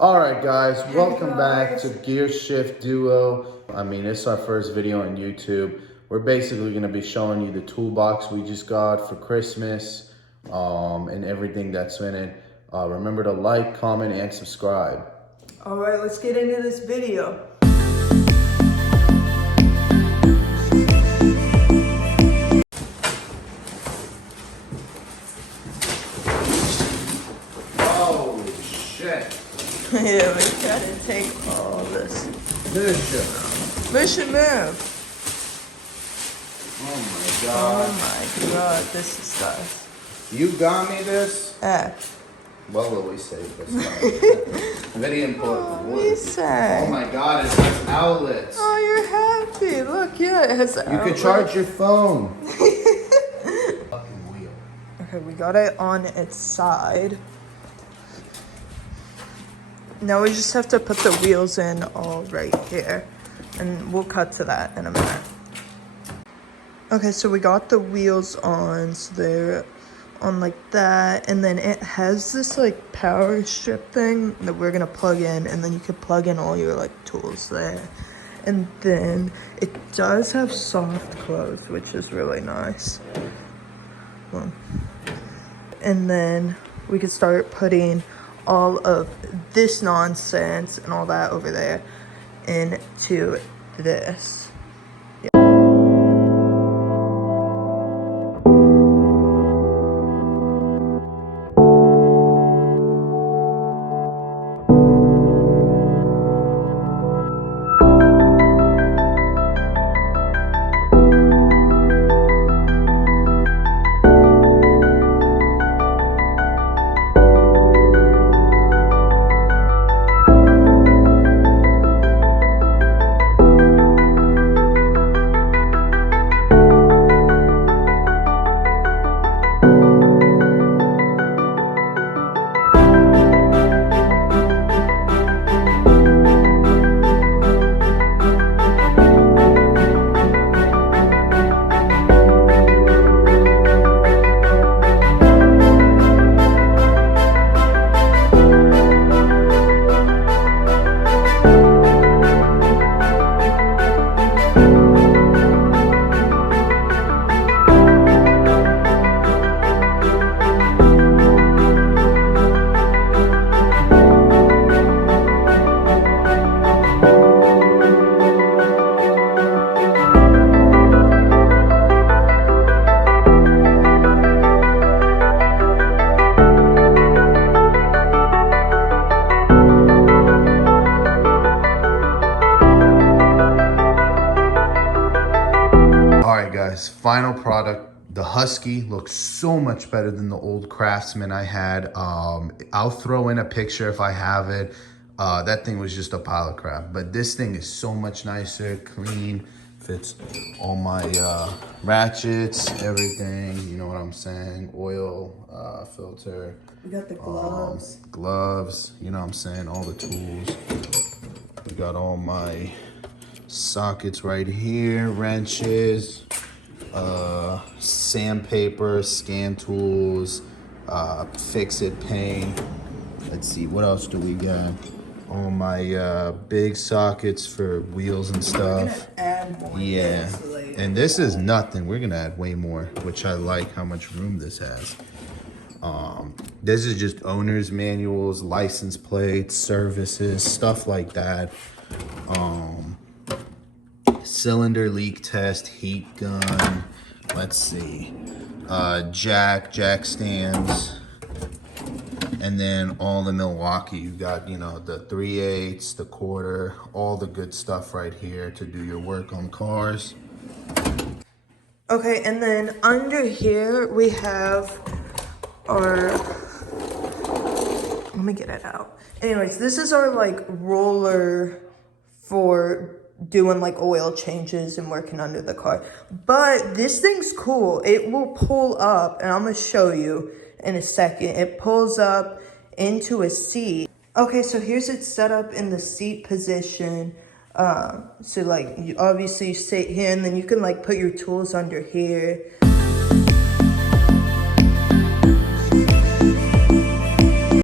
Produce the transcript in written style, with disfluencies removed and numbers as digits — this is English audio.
Alright guys, welcome back to Gear Shift Duo. I mean, it's our first video on YouTube. We're basically going to be showing you the toolbox we just got for Christmas and everything that's in it. Remember to like, comment, and subscribe. Alright, let's get into this video. Yeah, we gotta take all this. Mission move. Oh my god. Oh my god, this is stuff. You got me this? What will we say this time? Very important. What will we say? Oh my god, it has outlets. Oh, you're happy. Look, yeah, it has outlets. You can charge your phone. Fucking wheel. Okay, we got it on its side. Now we just have to put the wheels in all right here. And we'll cut to that in a minute. Okay, so we got the wheels on. So they're on like that. And then it has this like power strip thing that we're going to plug in. And then you can plug in all your like tools there. And then it does have soft close, which is really nice. And then we could start putting all of this nonsense and all that over there into this. Final product, the Husky looks so much better than the old Craftsman I had. I'll throw in a picture if I have it. That thing was just a pile of crap, but this thing is so much nicer, clean, fits all my ratchets, everything, you know what I'm saying, oil, filter. We got the gloves. Gloves, you know what I'm saying, all the tools. We got all my sockets right here, wrenches, sandpaper, scan tools, fix-it paint. Let's see, what else do we got? All my big sockets for wheels and stuff. We're gonna add more. Yeah, and this is nothing. We're gonna add way more, which I like how much room this has. This is just owner's manuals, license plates, services, stuff like that. Cylinder leak test, heat gun, let's see, jack stands, and then all the Milwaukee. You got, you know, the 3/8, the quarter, all the good stuff right here to do your work on cars. Okay, and then under here we have our, let me get it out. Anyways, this is our like roller for doing like oil changes and working under the car. But this thing's cool. It will pull up, and I'm gonna show you in a second. It pulls up into a seat. Okay, so here's it set up in the seat position. So like you obviously sit here, and then you can like put your tools under here.